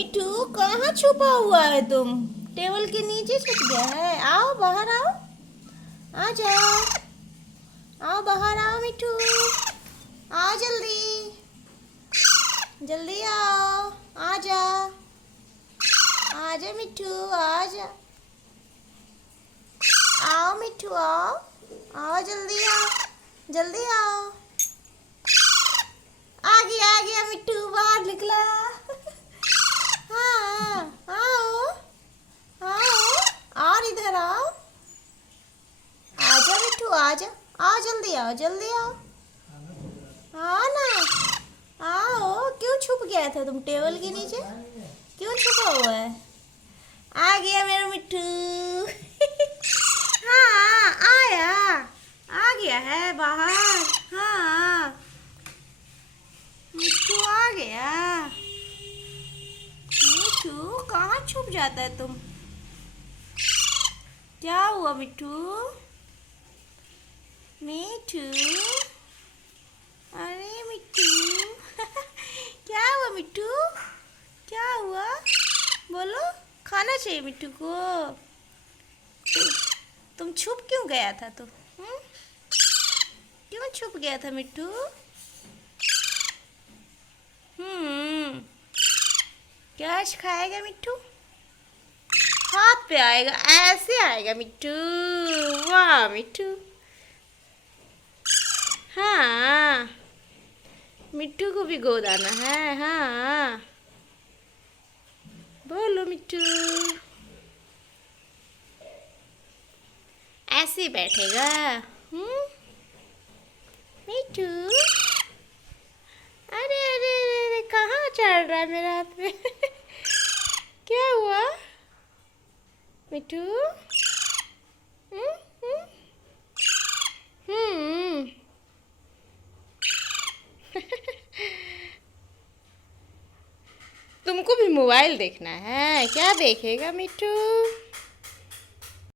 मिठू कहाँ छुपा हुआ है तुम? टेबल के नीचे छुप गया है। आओ बाहर आओ, आ जाओ, आओ बाहर आओ मिठू, आओ जल्दी, जल्दी आओ, आ जा, आ जा मिठू, आ जा, आओ मिठू आओ, आओ जल्दी आओ, जल्दी आओ। आ गया मिठू, बाहर निकला। हाँ आओ, आओ और इधर आओ, आजा मिठू आजा, आओ जल्दी आओ, हाँ ना, आओ। क्यों छुप गया था तुम टेबल के नीचे? क्यों छुपा हुआ है? आ गया मेरा मिठू। हाँ आया, आ गया है बाहर। हाँ मिठू आ गया। मिठू कहाँ छुप जाता है तुम? क्या हुआ मिठू? मिठू, अरे मिठू क्या हुआ मिठू? क्या हुआ बोलो? खाना चाहिए मिठू को। तुम छुप क्यों गया था तो? क्यों छुप गया था मिठू? क्या आज खाएगा मिठू? हाथ पे आएगा, ऐसे आएगा मिठू। वाह मिठू, हाँ मिट्टू को भी गोद आना है। हाँ बोलो मिट्टू, ऐसे ही बैठेगा। मिट्टू, अरे अरे अरे अरे कहाँ चढ़ रहा है मेरे हाथ में? क्या हुआ मिट्टू? हम्म हम्म हम्म तुमको भी मोबाइल देखना है? क्या देखेगा मिट्टू?